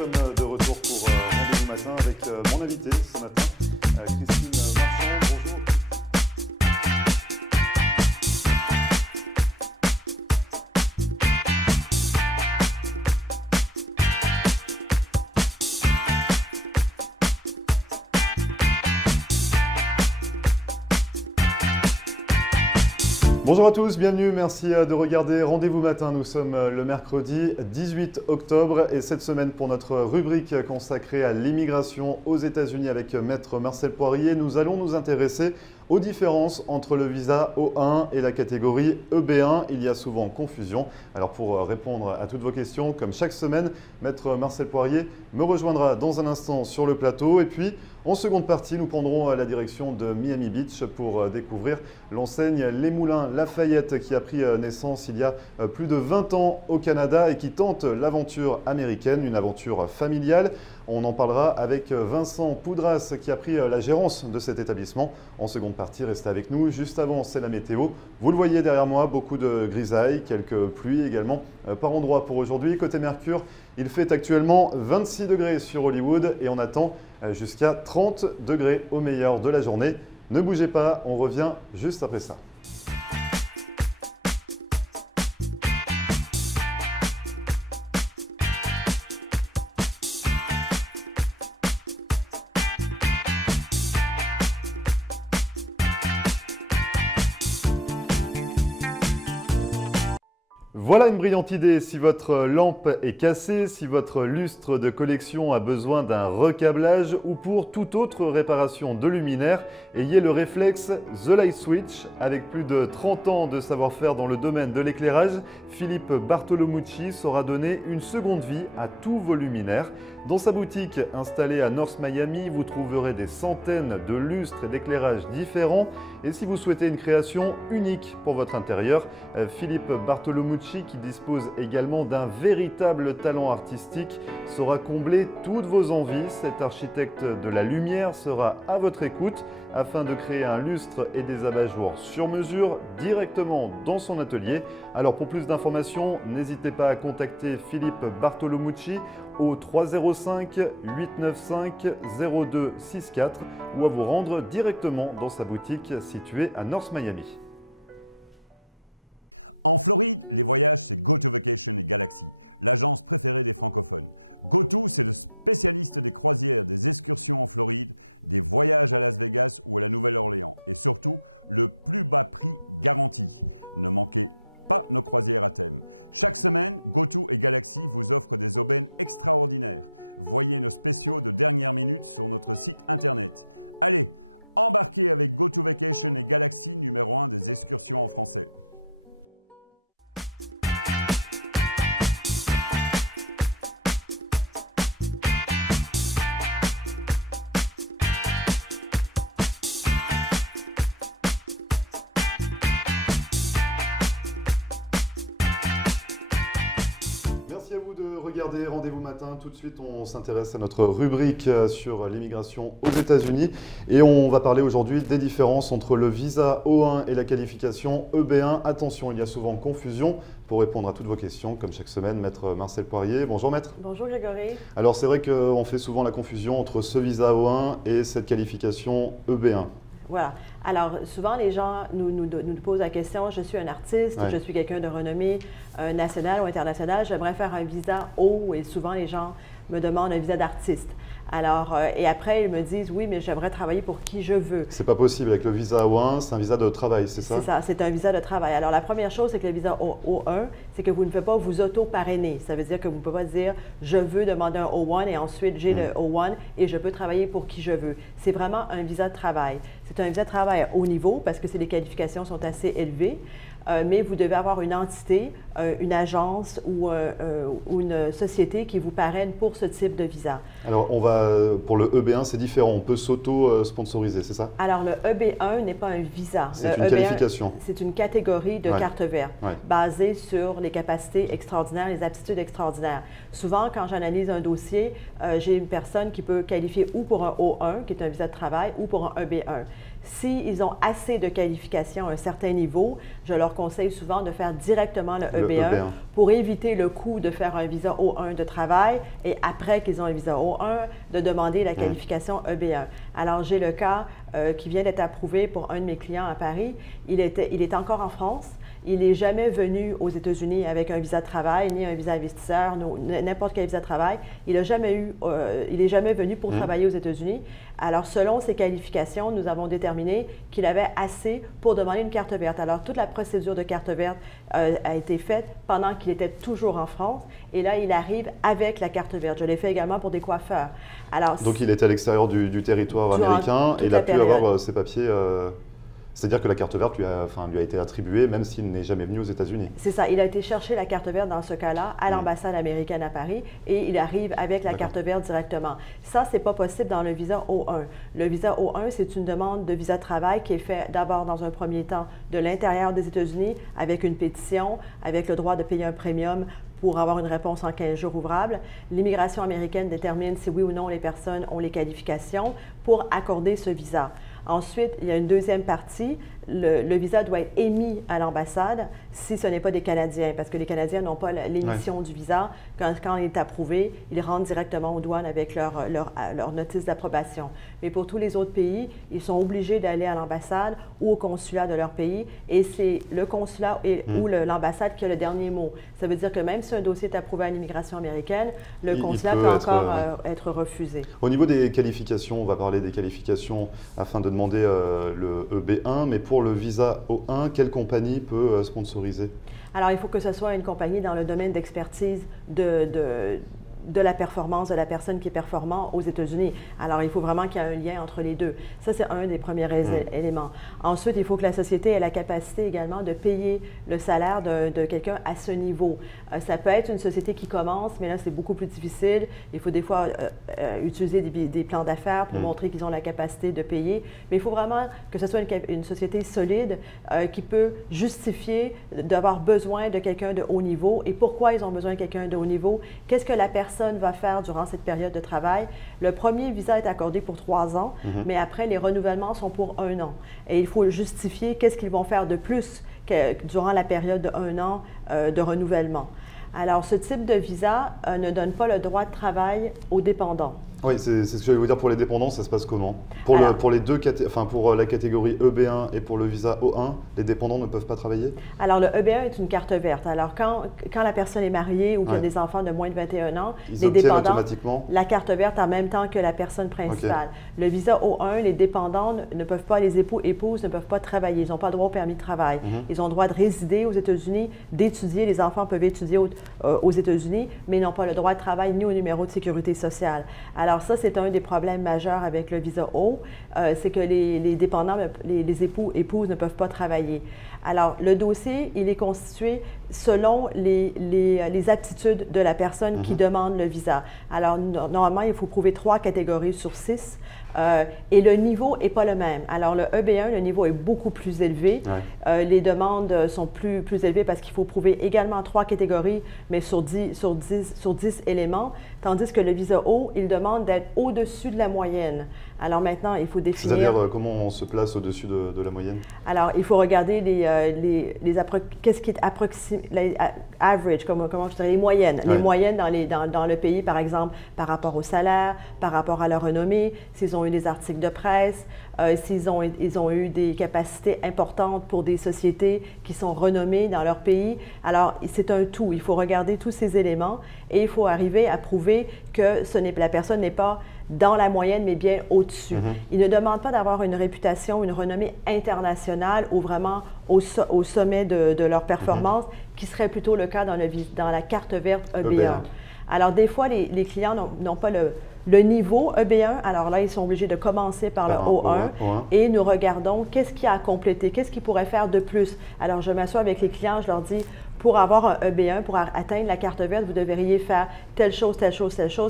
sommes de retour pour Rendez-vous Matin avec mon invité ce matin, Christine Marchand. Bonjour. Bonjour à tous, bienvenue, merci de regarder Rendez-vous Matin. Nous sommes le mercredi 18 octobre et cette semaine pour notre rubrique consacrée à l'immigration aux États-Unis avec Maître Marcel Poirier, nous allons nous intéresser aux différences entre le visa O1 et la catégorie EB1. Il y a souvent confusion. Alors pour répondre à toutes vos questions, comme chaque semaine, Maître Marcel Poirier me rejoindra dans un instant sur le plateau. Et puis, en seconde partie, nous prendrons la direction de Miami Beach pour découvrir l'enseigne Les Moulins Lafayette qui a pris naissance il y a plus de 20 ans au Canada et qui tente l'aventure américaine, une aventure familiale. On en parlera avec Vincent Poudras qui a pris la gérance de cet établissement. En seconde partie, restez avec nous. Juste avant, c'est la météo. Vous le voyez derrière moi, beaucoup de grisailles, quelques pluies également par endroits pour aujourd'hui. Côté Mercure, il fait actuellement 26 degrés sur Hollywood et on attend jusqu'à 30 degrés au meilleur de la journée. Ne bougez pas, on revient juste après ça. Voilà une brillante idée. Si votre lampe est cassée, si votre lustre de collection a besoin d'un recablage ou pour toute autre réparation de luminaire, ayez le réflexe The Light Switch. Avec plus de 30 ans de savoir-faire dans le domaine de l'éclairage, Philippe Bartolomucci saura donner une seconde vie à tous vos luminaires. Dans sa boutique installée à North Miami, vous trouverez des centaines de lustres et d'éclairages différents. Et si vous souhaitez une création unique pour votre intérieur, Philippe Bartolomucci, qui dispose également d'un véritable talent artistique, saura combler toutes vos envies. Cet architecte de la lumière sera à votre écoute afin de créer un lustre et des abat-jours sur mesure directement dans son atelier. Alors pour plus d'informations, n'hésitez pas à contacter Philippe Bartolomucci au 305 895 0264 ou à vous rendre directement dans sa boutique située à North Miami. En Floride, les voyages, c'est GoTo Vacation et Galaxy, l'agence préférée des francophones. GoTo, c'est le spécialiste des croisières, des excursions en Floride, des voyages à Las Vegas ou à la Nouvelle-Orléans. Et surtout, le plus bas prix garanti. Ne manquez pas nos croisières à thème. Chaque semaine, GoTo et Galaxy vous offrent des aubaines extraordinaires. Voyez nos spéciaux de dernière minute sur notre site internet. Allez, embarquez avec GoTo Vacation et Galaxy, numéro 1 des excursions en français. Merci à vous de regarder Rendez-vous Matin. Tout de suite, on s'intéresse à notre rubrique sur l'immigration aux États-Unis et on va parler aujourd'hui des différences entre le visa O1 et la qualification EB1. Attention, il y a souvent confusion. Pour répondre à toutes vos questions, comme chaque semaine, Maître Marcel Poirier. Bonjour Maître. Bonjour Grégory. Alors c'est vrai qu'on fait souvent la confusion entre ce visa O1 et cette qualification EB1. Voilà. Alors, souvent, les gens nous posent la question, je suis un artiste, je suis quelqu'un de renommée nationale ou internationale, j'aimerais faire un visa O, et souvent, les gens me demandent un visa d'artiste. Alors, et après, ils me disent, oui, mais j'aimerais travailler pour qui je veux. C'est pas possible avec le visa O1, c'est un visa de travail, c'est ça? C'est ça, c'est un visa de travail. Alors, la première chose, c'est que le visa O1, c'est que vous ne pouvez pas vous auto-parrainer. Ça veut dire que vous ne pouvez pas dire, je veux demander un O1 et ensuite j'ai le O1 et je peux travailler pour qui je veux. C'est vraiment un visa de travail. C'est un visa de travail à haut niveau parce que les qualifications sont assez élevées. Mais vous devez avoir une entité, une agence ou une société qui vous parraine pour ce type de visa. Alors, pour le EB1, c'est différent. On peut s'auto-sponsoriser, c'est ça? Alors, le EB1 n'est pas un visa. C'est une qualification. C'est une catégorie de carte verte basée sur les capacités extraordinaires, les aptitudes extraordinaires. Souvent, quand j'analyse un dossier, j'ai une personne qui peut qualifier ou pour un O1, qui est un visa de travail, ou pour un EB1. S'ils ont assez de qualifications à un certain niveau, je leur conseille souvent de faire directement le EB1, EB1 pour éviter le coût de faire un visa O1 de travail et après qu'ils ont un visa O1, de demander la qualification EB1. Alors, j'ai le cas qui vient d'être approuvé pour un de mes clients à Paris. Il est encore en France. Il n'est jamais venu aux États-Unis avec un visa de travail, ni un visa investisseur, n'importe quel visa de travail. Il n'est jamais venu pour travailler aux États-Unis. Alors, selon ses qualifications, nous avons déterminé qu'il avait assez pour demander une carte verte. Alors, toute la procédure de carte verte a été faite pendant qu'il était toujours en France. Et là, il arrive avec la carte verte. Je l'ai fait également pour des coiffeurs. Alors, donc, il était à l'extérieur du territoire américain et il a pu avoir ses papiers. C'est-à-dire que la carte verte lui a été attribuée même s'il n'est jamais venu aux États-Unis. C'est ça. Il a été chercher la carte verte dans ce cas-là à l'ambassade américaine à Paris et il arrive avec la carte verte directement. Ça, ce n'est pas possible dans le visa O1. Le visa O1, c'est une demande de visa de travail qui est faite d'abord dans un premier temps de l'intérieur des États-Unis avec une pétition, avec le droit de payer un premium pour avoir une réponse en 15 jours ouvrables. L'immigration américaine détermine si oui ou non les personnes ont les qualifications pour accorder ce visa. Ensuite, il y a une deuxième partie. Le visa doit être émis à l'ambassade si ce n'est pas des Canadiens, parce que les Canadiens n'ont pas l'émission du visa. Quand il est approuvé, ils rentrent directement aux douanes avec leur notice d'approbation. Mais pour tous les autres pays, ils sont obligés d'aller à l'ambassade ou au consulat de leur pays, et c'est le consulat ou l'ambassade qui a le dernier mot. Ça veut dire que même si un dossier est approuvé à l'immigration américaine, le consulat peut encore être refusé. Au niveau des qualifications, on va parler des qualifications afin de demander le EB1, mais pour le visa O1, quelle compagnie peut sponsoriser? Alors, il faut que ce soit une compagnie dans le domaine d'expertise de la performance de la personne qui est performante aux États-Unis. Alors, il faut vraiment qu'il y ait un lien entre les deux. Ça, c'est un des premiers éléments. Ensuite, il faut que la société ait la capacité également de payer le salaire de quelqu'un à ce niveau. Ça peut être une société qui commence, mais là, c'est beaucoup plus difficile. Il faut des fois utiliser des plans d'affaires pour montrer qu'ils ont la capacité de payer. Mais il faut vraiment que ce soit une société solide qui peut justifier d'avoir besoin de quelqu'un de haut niveau. Et pourquoi ils ont besoin de quelqu'un de haut niveau? Qu'est-ce que la personne va faire durant cette période de travail? Le premier visa est accordé pour 3 ans, mais après, les renouvellements sont pour 1 an. Et il faut justifier qu'est-ce qu'ils vont faire de plus durant la période de 1 an de renouvellement. Alors, ce type de visa ne donne pas le droit de travail aux dépendants. Oui, c'est ce que j'allais vous dire. Pour les dépendants, ça se passe comment? Pour la catégorie EB1 et pour le visa O1, les dépendants ne peuvent pas travailler? Alors, le EB1 est une carte verte. Alors, quand la personne est mariée ou qu'il y a des enfants de moins de 21 ans, les dépendants, la carte verte en même temps que la personne principale. Le visa O1, les dépendants ne peuvent pas, les époux, épouses ne peuvent pas travailler. Ils n'ont pas droit au permis de travail. Ils ont le droit de résider aux États-Unis, d'étudier. Les enfants peuvent étudier aux États-Unis, mais ils n'ont pas le droit de travail ni au numéro de sécurité sociale. Alors ça, c'est un des problèmes majeurs avec le visa O, c'est que les dépendants, les époux, épouses ne peuvent pas travailler. Alors, le dossier, il est constitué selon les aptitudes de la personne qui demande le visa. Alors, normalement, il faut prouver 3 catégories sur 6. Et le niveau n'est pas le même. Alors, le EB1, le niveau est beaucoup plus élevé. Les demandes sont plus élevées parce qu'il faut prouver également 3 catégories, mais sur 10 éléments, tandis que le visa O, il demande d'être au-dessus de la moyenne. Alors maintenant, il faut définir… C'est-à-dire comment on se place au-dessus de la moyenne? Alors, il faut regarder qu'est-ce qui est average, comment je dirais, les moyennes. Les moyennes dans le pays, par exemple, par rapport au salaire, par rapport à leur renommée, s'ils ont eu des articles de presse, s'ils ont eu des capacités importantes pour des sociétés qui sont renommées dans leur pays. Alors, c'est un tout. Il faut regarder tous ces éléments et il faut arriver à prouver que la personne n'est pas dans la moyenne, mais bien au-dessus. Ils ne demandent pas d'avoir une réputation, une renommée internationale ou vraiment au sommet de leur performance, qui serait plutôt le cas dans la carte verte EB1. Alors, des fois, les clients n'ont pas le niveau EB1. Alors là, ils sont obligés de commencer par le O1 et nous regardons qu'est-ce qu'il y a à compléter, qu'est-ce qu'ils pourraient faire de plus. Alors, je m'assois avec les clients, je leur dis, pour avoir un EB1, pour atteindre la carte verte, vous devriez faire telle chose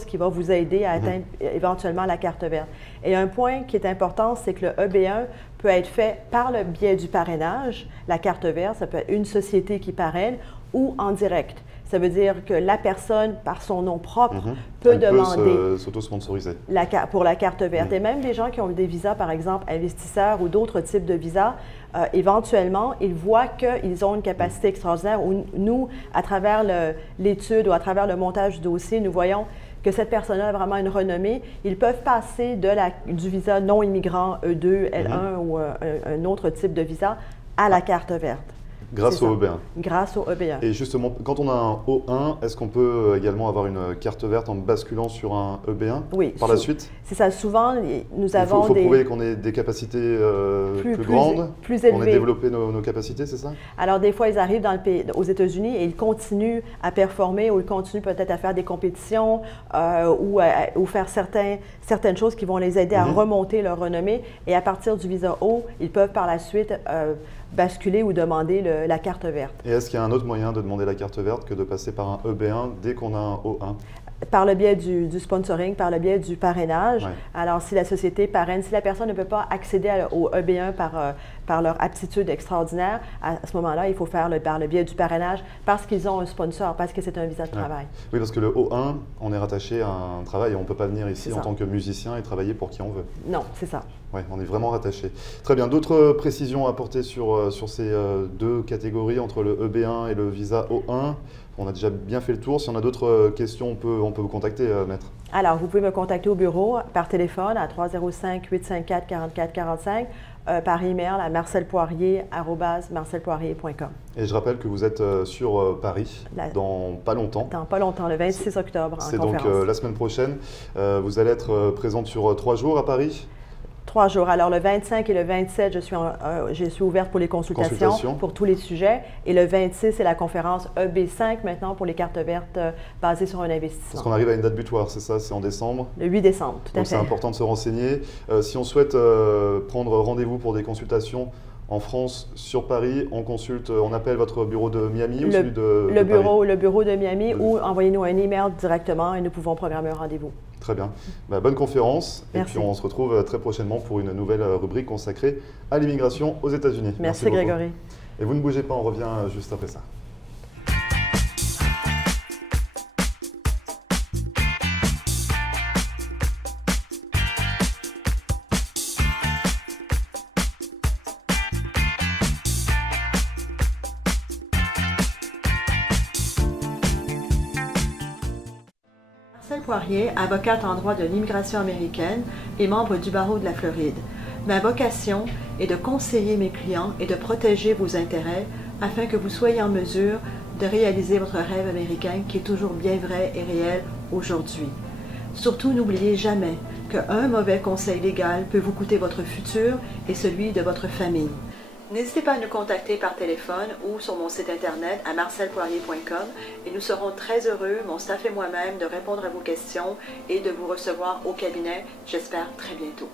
qui va vous aider à atteindre éventuellement la carte verte. Et un point qui est important, c'est que le EB1 peut être fait par le biais du parrainage. La carte verte, ça peut être une société qui parraine ou en direct. Ça veut dire que la personne, par son nom propre, peut demander s'auto-sponsoriser pour la carte verte. Et même des gens qui ont des visas, par exemple, investisseurs ou d'autres types de visas, éventuellement, ils voient qu'ils ont une capacité extraordinaire où nous, à travers l'étude ou à travers le montage du dossier, nous voyons que cette personne-là a vraiment une renommée. Ils peuvent passer du visa non immigrant E2, L1 ou un autre type de visa à la carte verte. Grâce au EB1. Grâce au EB1. Et justement, quand on a un O1, est-ce qu'on peut également avoir une carte verte en basculant sur un EB1 oui, par la suite? C'est ça. Souvent, nous avons Il faut prouver qu'on ait des capacités plus grandes, plus élevées. qu'on ait développé nos capacités, c'est ça? Alors, des fois, ils arrivent aux États-Unis et ils continuent à performer ou ils continuent peut-être à faire des compétitions ou faire certaines choses qui vont les aider à remonter leur renommée. Et à partir du visa O, ils peuvent par la suite basculer ou demander la carte verte. Et est-ce qu'il y a un autre moyen de demander la carte verte que de passer par un EB1 dès qu'on a un O1? Par le biais du sponsoring, par le biais du parrainage. Ouais. Alors, si la société parraine, si la personne ne peut pas accéder au EB1 par leur aptitude extraordinaire, à ce moment-là, il faut faire par le biais du parrainage parce qu'ils ont un sponsor, parce que c'est un visa de travail. Oui, parce que le O1, on est rattaché à un travail et on ne peut pas venir ici en tant que musicien et travailler pour qui on veut. Non, c'est ça. Oui, on est vraiment rattaché. Très bien. D'autres précisions à apporter sur ces deux catégories entre le EB1 et le visa O1? On a déjà bien fait le tour. Si on a d'autres questions, on peut vous contacter, Maître. Alors, vous pouvez me contacter au bureau par téléphone à 305-854-4445, par email à marcelpoirier@marcelpoirier.com. Et je rappelle que vous êtes sur Paris dans pas longtemps. Dans pas longtemps, le 26 octobre, en conférence. C'est donc la semaine prochaine. Vous allez être présente sur 3 jours à Paris? 3 jours. Alors, le 25 et le 27, je suis ouverte pour les consultations pour tous les sujets. Et le 26, c'est la conférence EB5 maintenant pour les cartes vertes basées sur un investissement. Parce qu'on arrive à une date butoir, c'est ça? C'est en décembre? Le 8 décembre, tout à fait. Donc, c'est important de se renseigner. Si on souhaite prendre rendez-vous pour des consultations en France, sur Paris, on appelle votre bureau de Miami ou celui de Paris? Le bureau de Miami ou envoyez-nous un email directement et nous pouvons programmer un rendez-vous. Très bien. Bonne conférence. Merci. Et puis on se retrouve très prochainement pour une nouvelle rubrique consacrée à l'immigration aux États-Unis. Merci Grégory. Et vous ne bougez pas, on revient juste après ça. Marcel Poirier, avocate en droit de l'immigration américaine et membre du barreau de la Floride. Ma vocation est de conseiller mes clients et de protéger vos intérêts afin que vous soyez en mesure de réaliser votre rêve américain qui est toujours bien vrai et réel aujourd'hui. Surtout, n'oubliez jamais qu'un mauvais conseil légal peut vous coûter votre futur et celui de votre famille. N'hésitez pas à nous contacter par téléphone ou sur mon site internet à marcelpoirier.com et nous serons très heureux, mon staff et moi-même, de répondre à vos questions et de vous recevoir au cabinet, j'espère très bientôt.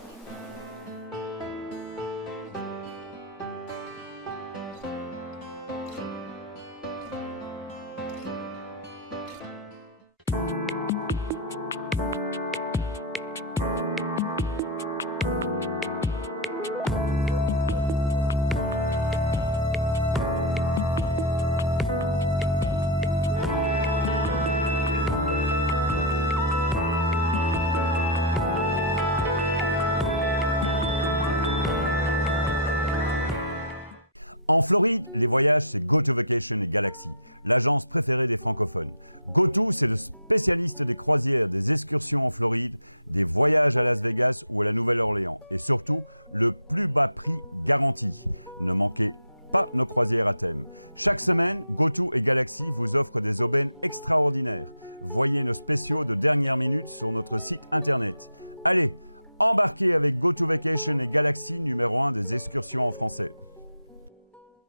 En Floride, les voyages, c'est GoTo Vacation et Galaxy, l'agence préférée des francophones. GoTo, c'est le spécialiste des croisières, des excursions en Floride, des voyages à Las Vegas ou à la Nouvelle-Orléans. Et surtout, le plus bas prix garanti. Ne manquez pas nos croisières à thème. Chaque semaine, GoTo et Galaxy vous offrent des aubaines extraordinaires. Voyez nos spéciaux de dernière minute sur notre site internet. Allez, embarquez avec GoTo Vacation et Galaxy, numéro 1 des excursions en français.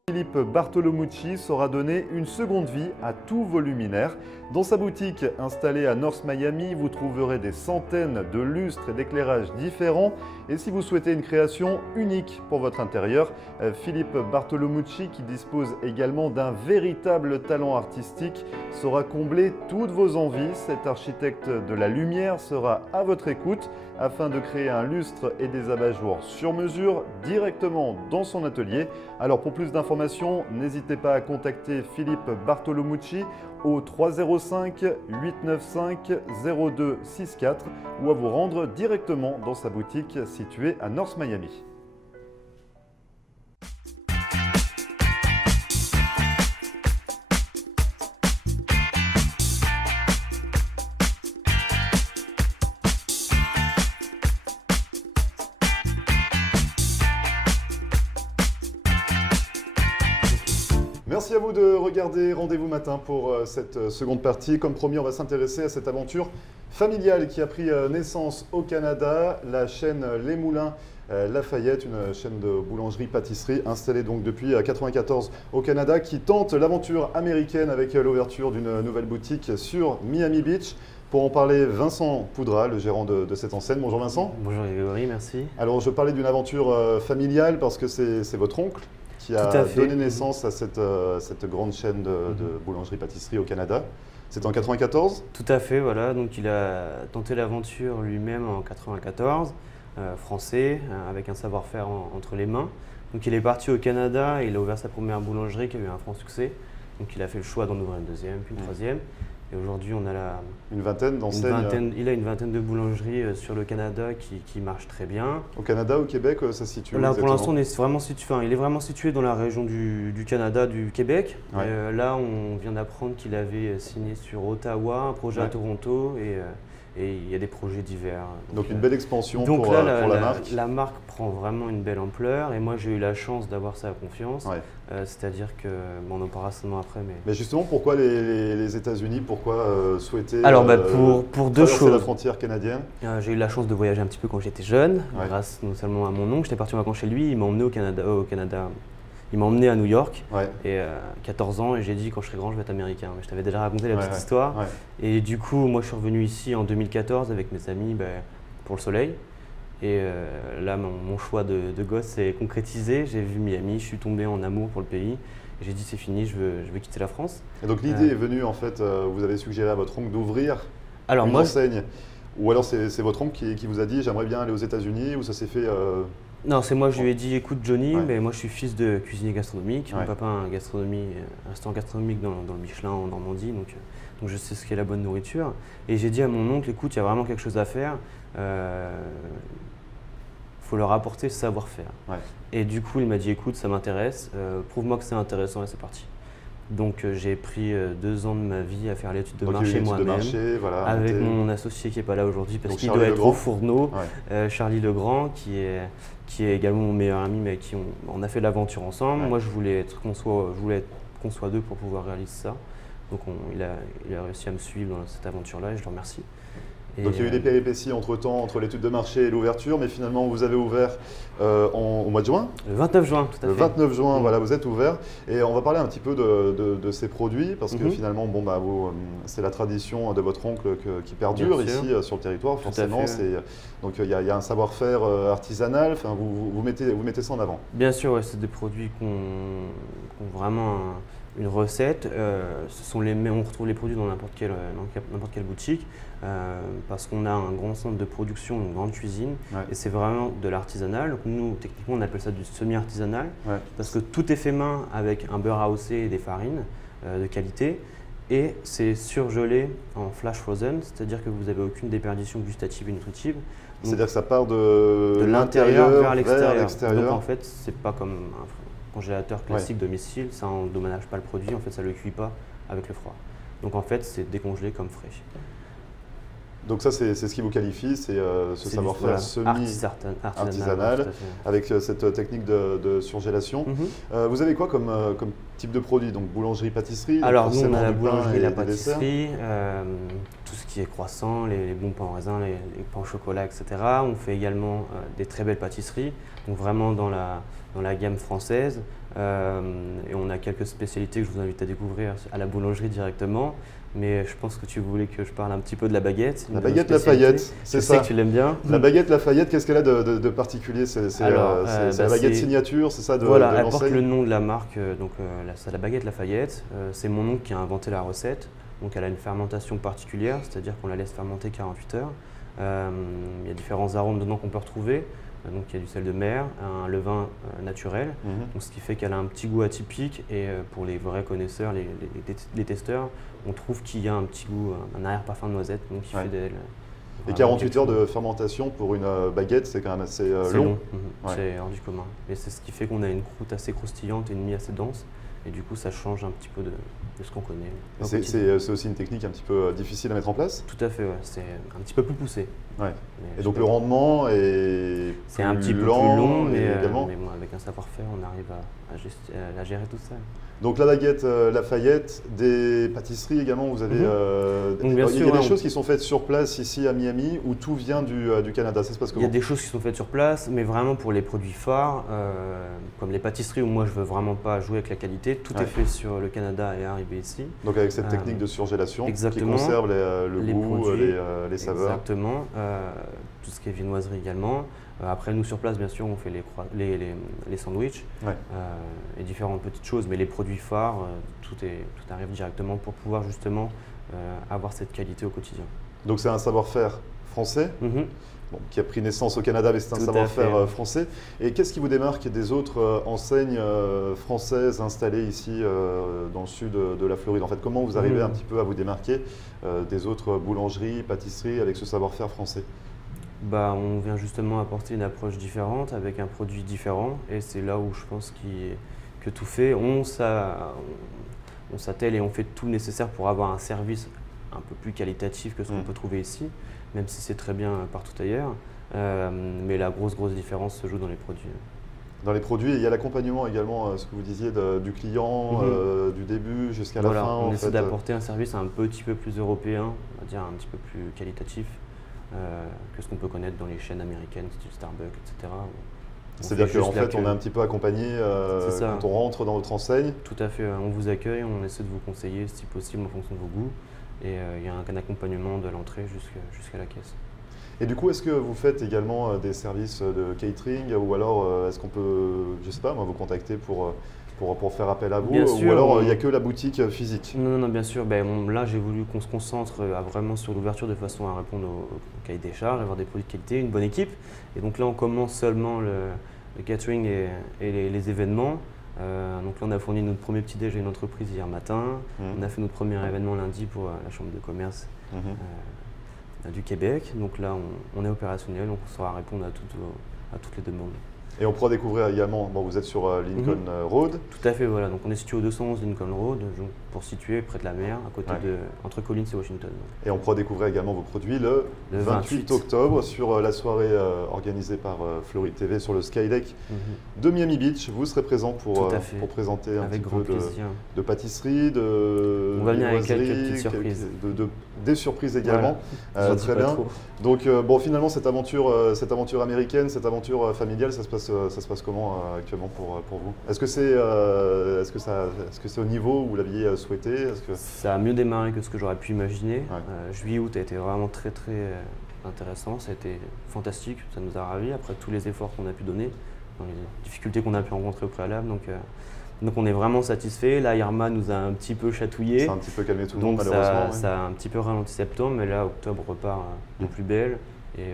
Philippe Bartolomucci saura donner une seconde vie à tous vos luminaires. Dans sa boutique installée à North Miami, vous trouverez des centaines de lustres et d'éclairages différents. Et si vous souhaitez une création unique pour votre intérieur, Philippe Bartolomucci, qui dispose également d'un véritable talent artistique, saura combler toutes vos envies. Cet architecte de la lumière sera à votre écoute afin de créer un lustre et des abat-jours sur mesure directement dans son atelier. Alors pour plus d'informations, n'hésitez pas à contacter Philippe Bartolomucci au 305 895 0264 ou à vous rendre directement dans sa boutique située à North Miami. Merci à vous de regarder Rendez-vous Matin pour cette seconde partie. Comme promis, on va s'intéresser à cette aventure familiale qui a pris naissance au Canada, la chaîne Les Moulins Lafayette, une chaîne de boulangerie-pâtisserie installée donc depuis 1994 au Canada, qui tente l'aventure américaine avec l'ouverture d'une nouvelle boutique sur Miami Beach. Pour en parler, Vincent Poudra, le gérant de cette enseigne. Bonjour Vincent. Bonjour Grégory, merci. Alors je parlais d'une aventure familiale parce que c'est votre oncle qui a donné naissance à cette grande chaîne de boulangerie-pâtisserie au Canada. C'était en 1994 ? Tout à fait, voilà. Donc il a tenté l'aventure lui-même en 1994, français, avec un savoir-faire entre les mains. Donc il est parti au Canada, il a ouvert sa première boulangerie qui a eu un franc succès. Donc il a fait le choix d'en ouvrir une deuxième, puis une troisième. Et aujourd'hui, on a une vingtaine d'enseignes. Il a une vingtaine de boulangeries sur le Canada qui marchent très bien. Au Canada, au Québec, ça se situe où là, pour l'instant, il est vraiment situé dans la région du Canada, du Québec. Ouais. Là, on vient d'apprendre qu'il avait signé sur Ottawa, un projet à Toronto et il y a des projets divers. Donc une belle expansion pour la marque. La marque prend vraiment une belle ampleur et moi j'ai eu la chance d'avoir sa confiance. Ouais. C'est-à-dire que, on en parlera seulement après. Mais justement, pourquoi les États-Unis? Pourquoi souhaiter pour deux choses. La frontière canadienne? J'ai eu la chance de voyager un petit peu quand j'étais jeune, grâce non seulement à mon oncle. J'étais parti en vacances chez lui, il m'a emmené au Canada. Il m'a emmené à New York, et 14 ans, et j'ai dit quand je serai grand, je vais être américain. Mais je t'avais déjà raconté la petite histoire. Ouais. Et du coup, moi, je suis revenu ici en 2014 avec mes amis pour le soleil. Et là, mon choix de gosse s'est concrétisé. J'ai vu Miami, je suis tombé en amour pour le pays. J'ai dit c'est fini, je veux quitter la France. Et donc l'idée est venue, en fait, vous avez suggéré à votre oncle d'ouvrir une enseigne. Ou alors c'est votre oncle qui vous a dit j'aimerais bien aller aux États-Unis, ou ça s'est fait Non, c'est moi, je lui ai dit écoute Johnny, mais moi je suis fils de cuisinier gastronomique. Mon papa a un restaurant gastronomique dans le Michelin en Normandie, donc je sais ce qu'est la bonne nourriture. Et j'ai dit à mon oncle écoute, il y a vraiment quelque chose à faire, faut leur apporter ce savoir-faire. Ouais. Et du coup, il m'a dit écoute, ça m'intéresse, prouve-moi que c'est intéressant et c'est parti. Donc j'ai pris 2 ans de ma vie à faire l'étude de marché moi-même, avec mon associé qui n'est pas là aujourd'hui parce qu'il doit être au fourneau, Charlie Legrand, qui est également mon meilleur ami, mais avec qui on a fait l'aventure ensemble. Ouais. Moi, je voulais qu'on soit deux pour pouvoir réaliser ça. Donc il a réussi à me suivre dans cette aventure-là et je le remercie. Donc il y a eu des péripéties entre-temps, entre l'étude de marché et l'ouverture, mais finalement vous avez ouvert au mois de juin? Le 29 juin, tout à fait. Le 29 juin, voilà, vous êtes ouvert. Et on va parler un petit peu de ces produits, parce que finalement, c'est la tradition de votre oncle qui perdure ici sur le territoire, forcément. Donc il y a un savoir-faire artisanal, enfin, vous mettez ça en avant. Bien sûr, c'est des produits qui ont vraiment une recette. On retrouve les produits dans n'importe quelle boutique. Parce qu'on a un grand centre de production, une grande cuisine, et c'est vraiment de l'artisanal. Donc nous, techniquement, on appelle ça du semi-artisanal, parce que tout est fait main avec un beurre AOC et des farines de qualité, et c'est surgelé en flash frozen, c'est-à-dire que vous n'avez aucune déperdition gustative et nutritive. C'est-à-dire que ça part de l'intérieur vers l'extérieur. Donc en fait, c'est pas comme un congélateur classique domicile, ça n'endommage pas le produit, en fait ça ne le cuit pas avec le froid. Donc en fait, c'est décongelé comme frais. Donc ça, c'est ce qui vous qualifie, c'est ce savoir-faire semi-artisanal avec cette technique de surgélation. Vous avez quoi comme type de produit? Donc boulangerie, pâtisserie? Alors nous, on a la boulangerie et la pâtisserie, tout ce qui est croissant, les bons pains en raisin, les pains au chocolat, etc. On fait également des très belles pâtisseries, donc vraiment dans la gamme française. Et on a quelques spécialités que je vous invite à découvrir à la boulangerie directement. Mais je pense que tu voulais que je parle un petit peu de la baguette. La baguette Lafayette, c'est ça. Je sais que tu l'aimes bien. La baguette Lafayette, qu'est-ce qu'elle a de particulier? C'est la baguette signature, c'est ça de Voilà, de elle porte le nom de la marque, c'est la baguette Lafayette. C'est mon oncle qui a inventé la recette. Donc elle a une fermentation particulière, c'est-à-dire qu'on la laisse fermenter 48 heures. Il y a différents arômes dedans qu'on peut retrouver. Donc il y a du sel de mer, un levain naturel, donc ce qui fait qu'elle a un petit goût atypique et pour les vrais connaisseurs, les testeurs, on trouve qu'il y a un petit goût, un arrière-parfum de noisette, donc qui fait d'elle. Et 48 heures de fermentation pour une baguette, c'est quand même assez long. C'est hors du commun. Et c'est ce qui fait qu'on a une croûte assez croustillante et une mie assez dense. Et du coup, ça change un petit peu de ce qu'on connaît. C'est aussi une technique un petit peu difficile à mettre en place? Tout à fait, ouais. C'est un petit peu plus poussé. Ouais. Et donc le rendement est c'est un petit peu plus long, mais bon, avec un savoir-faire, on arrive à gérer tout ça. Donc la baguette Lafayette, des pâtisseries également, vous avez donc, bien sûr, il y a des choses qui sont faites sur place ici à Miami ou tout vient du Canada, ça se passe comment? Il y a des choses qui sont faites sur place, mais vraiment pour les produits phares, comme les pâtisseries où moi je veux vraiment pas jouer avec la qualité, tout est fait sur le Canada et arrivé ici. Donc avec cette technique de surgélation qui exactement, conserve le goût, produits, les saveurs. Exactement, tout ce qui est viennoiserie également. Après, nous sur place, bien sûr, on fait les sandwichs et différentes petites choses, mais les produits phares, tout arrive directement pour pouvoir justement avoir cette qualité au quotidien. Donc c'est un savoir-faire français qui a pris naissance au Canada, mais c'est un savoir-faire français. Et qu'est-ce qui vous démarque des autres enseignes françaises installées ici dans le sud de la Floride? En fait, comment vous arrivez un petit peu à vous démarquer des autres boulangeries, pâtisseries avec ce savoir-faire français? On vient justement apporter une approche différente avec un produit différent et c'est là où je pense que tout fait. On s'attelle et on fait tout le nécessaire pour avoir un service un peu plus qualitatif que ce qu'on peut trouver ici, même si c'est très bien partout ailleurs. Mais la grosse différence se joue dans les produits. Dans les produits, il y a l'accompagnement également, ce que vous disiez, du client, du début jusqu'à la fin. On essaie d'apporter un service un petit peu plus européen, on va dire un petit peu plus qualitatif. Que ce qu'on peut connaître dans les chaînes américaines, style Starbucks, etc. C'est-à-dire qu'en fait, on est un petit peu accompagné quand on rentre dans votre enseigne? Tout à fait, on vous accueille, on essaie de vous conseiller si possible en fonction de vos goûts et il y a un accompagnement de l'entrée jusqu'à la caisse. Et du coup, est-ce que vous faites également des services de catering ou alors est-ce qu'on peut, je sais pas, vous contacter pour faire appel à vous, ou alors il n'y a que la boutique physique? Non, bien sûr. Là, j'ai voulu qu'on se concentre vraiment sur l'ouverture de façon à répondre au cahier des charges, avoir des produits de qualité, une bonne équipe. Et donc là, on commence seulement le catering et les événements. Donc là, on a fourni notre premier petit déj à une entreprise hier matin. On a fait notre premier événement lundi pour la Chambre de commerce du Québec. Donc là, on est opérationnel, on saura répondre à toutes les demandes. Et on pourra découvrir également, vous êtes sur Lincoln Road. Tout à fait, voilà. Donc on est situé au 211 Lincoln Road, donc pour situer près de la mer, à côté entre Collins et Washington. Et on pourra découvrir également vos produits le 28 octobre sur la soirée organisée par Floride TV sur le Skydeck de Miami Beach. Vous serez présent pour présenter un petit peu de pâtisserie, on va venir avec quelques petites surprises. Des surprises également. Voilà. Très bien. Trop. Donc finalement, cette aventure américaine, cette aventure familiale, ça se passe comment actuellement pour vous? Est-ce que c'est au niveau où vous l'aviez souhaité? Ça a mieux démarré que ce que j'aurais pu imaginer. Juillet-août a été vraiment très intéressant, ça a été fantastique, ça nous a ravis après tous les efforts qu'on a pu donner, dans les difficultés qu'on a pu rencontrer au préalable. Donc on est vraiment satisfait. Là, Irma nous a un petit peu chatouillé. Ça a un petit peu calmé tout le monde, malheureusement. Ça a un petit peu ralenti septembre, mais là, octobre repart de plus belle. Et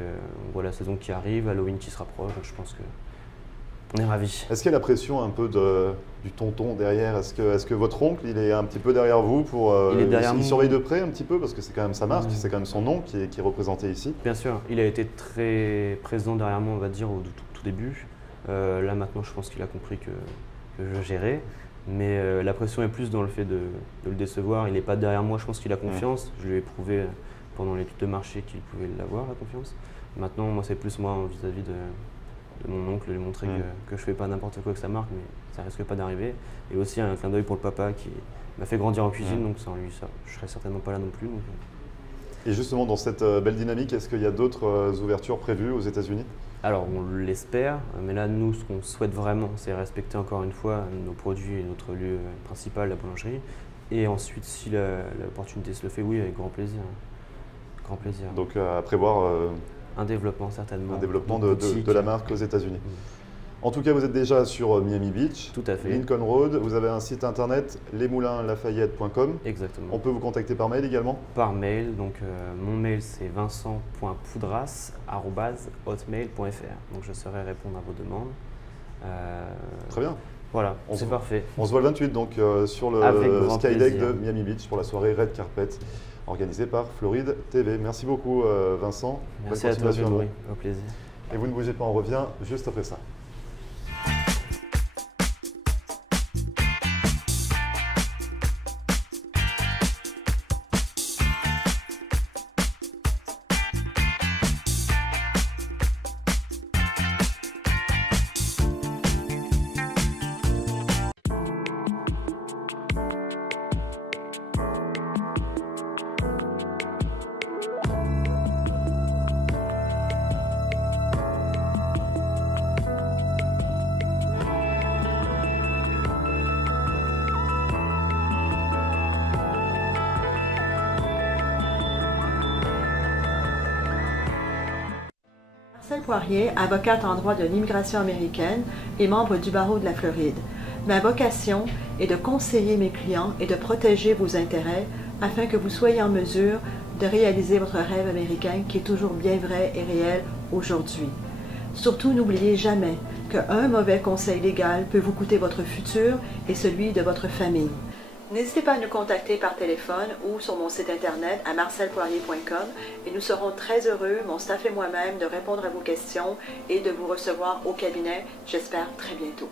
on voit la saison qui arrive, Halloween qui se rapproche, donc je pense qu'on est ravis. Est-ce qu'il y a la pression un peu du tonton derrière? Est-ce que votre oncle, il est un petit peu derrière vous il surveille de près un petit peu parce que c'est quand même sa marque, c'est quand même son nom qui est représenté ici? Bien sûr, il a été très présent derrière moi, on va dire, au tout début. Là maintenant, je pense qu'il a compris que je gérais, mais la pression est plus dans le fait de le décevoir. Il n'est pas derrière moi, je pense qu'il a confiance. Je lui ai prouvé pendant l'étude de marché qu'il pouvait l'avoir, la confiance. Maintenant, moi, c'est plus moi vis-à-vis de mon oncle, lui montrer que je ne fais pas n'importe quoi avec sa marque, mais ça risque pas d'arriver. Et aussi un clin d'œil pour le papa qui m'a fait grandir en cuisine, donc sans lui, je ne serais certainement pas là non plus. Et justement, dans cette belle dynamique, est-ce qu'il y a d'autres ouvertures prévues aux États-Unis? Alors on l'espère, mais là nous ce qu'on souhaite vraiment c'est respecter encore une fois nos produits et notre lieu principal, la boulangerie. Et ensuite si l'opportunité se le fait, oui, avec grand plaisir. Grand plaisir. Donc à prévoir un développement certainement. Un développement de la marque aux États-Unis. En tout cas, vous êtes déjà sur Miami Beach, tout à fait. Lincoln Road, vous avez un site internet, lesmoulinslafayette.com. Exactement. On peut vous contacter par mail également? Par mail, donc mon mail c'est vincent.poudras@hotmail.fr. Donc je saurai répondre à vos demandes. Très bien. Voilà, c'est parfait. On se voit le 28 donc sur le Skydeck de Miami Beach pour la soirée Red Carpet organisée par Floride TV. Merci beaucoup Vincent. Merci à toi, Grégory. Au plaisir. Et vous ne bougez pas, on revient juste après ça. Marcelle Poirier, avocate en droit de l'immigration américaine et membre du barreau de la Floride. Ma vocation est de conseiller mes clients et de protéger vos intérêts afin que vous soyez en mesure de réaliser votre rêve américain qui est toujours bien vrai et réel aujourd'hui. Surtout, n'oubliez jamais qu'un mauvais conseil légal peut vous coûter votre futur et celui de votre famille. N'hésitez pas à nous contacter par téléphone ou sur mon site internet à marcelpoirier.com et nous serons très heureux, mon staff et moi-même, de répondre à vos questions et de vous recevoir au cabinet, j'espère très bientôt.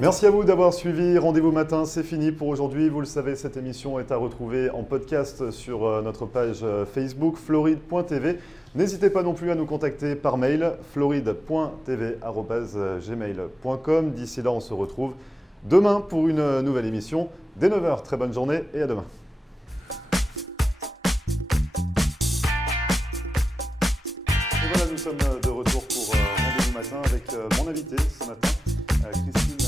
Merci à vous d'avoir suivi Rendez-vous Matin, c'est fini pour aujourd'hui. Vous le savez, cette émission est à retrouver en podcast sur notre page Facebook floride.tv. N'hésitez pas non plus à nous contacter par mail floride.tv@gmail.com. D'ici là, on se retrouve demain pour une nouvelle émission dès 9 h. Très bonne journée et à demain. Et voilà, nous sommes de retour pour Rendez-vous Matin avec mon invité ce matin, Christine.